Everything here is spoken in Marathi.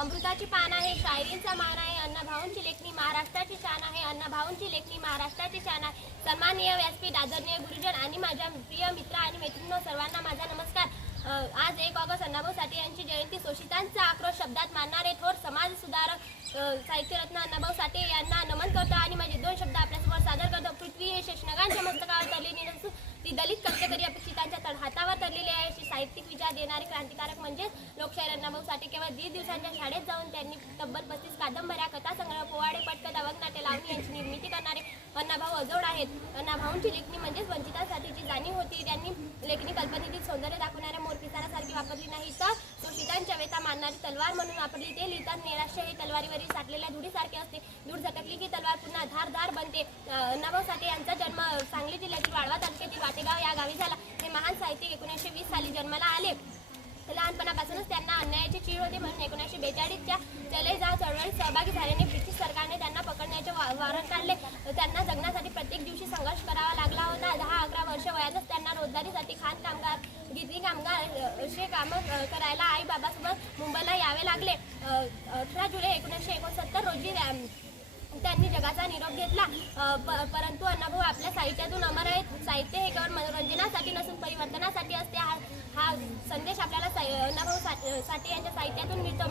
अमृताची पान आहे शायरींचा मान आहे अण्णाभाऊंची लेखणी महाराष्ट्राची शान आहे अण्णाभाऊंची लेखणी महाराष्ट्राची शान आहे. सन्माननीय व्यासपीठ आदरणीय गुरुजन आणि माझ्या प्रिय मित्र आणि मैत्रिणी सर्वांना माझा नमस्कार. आज एक ऑगस्ट अण्णाभाऊ साठे यांची जयंती. शोषितांचा आक्रोश शब्दात मानणारे थोर समाज सुधारक साहित्यरत्न अण्णाभाऊ साठे यांना नमन करतो आणि माझे दोन शब्द आपल्यासमोर साहित्यिक देणारे क्रांतिकारक म्हणजेच लोकशाही अण्णाभाऊ केवळ दीड दिवसांच्या शाळेत जाऊन त्यांनी तब्बल पस्तीस कादंबऱ्या कथासंग्रह पोवाडे पटकथा वगनाट्य लावणी यांची निर्मिती करणारे अण्णाभाऊ अजोड आहेत. अण्णाभाऊंची लेखणी म्हणजेच वंचितांसाठीची जाणीव होती. त्यांनी लेखणी कल्पनेतील सौंदर्य दाखवणाऱ्या मोरपिसारासारखी वापरली नाही तर शोषितांच्या वेता मानणारी तलवार म्हणून वापरली. ते लिहितात निराश्य हे तलवारीवरील साठलेल्या धुडीसारखे असते. धूळ झटकली की तलवार पुन्हा धार धार बनते अण्णाभाऊ साठे यांचा जन्म साहित्यिक एकोणीसशे वीस साली जन्माला आले. लहानपणापासूनच त्यांना अन्यायाची चीड होती म्हणून एकोणीसशे बेचाळीसच्या चले जा चळवळीत सहभागी झाल्याने ब्रिटिश सरकारने त्यांना पकडण्याचे वा- वॉरंट काढले. त्यांना जगण्यासाठी प्रत्येक दिवशी संघर्ष करावा लागला होता. दहा अकरा वर्ष वयातच त्यांना रोजगारीसाठी खाण कामगार गिरणी कामगार असे कामं करायला आई बाबासोबत मुंबईला यावे लागले. अठरा जुलै एकोणीसशे एकोणसत्तर रोजी त्यांनी जगाचा निरोप घेतला. परंतु अण्णाभाऊ आपल्या साहित्यातून अमर आहेत. साहित्य हे नसून परिवर्तनासाठी असते. हा हा संदेश आपल्याला साहि- अण्णाभाऊ साठे यांच्या साहित्यातून मिळतो.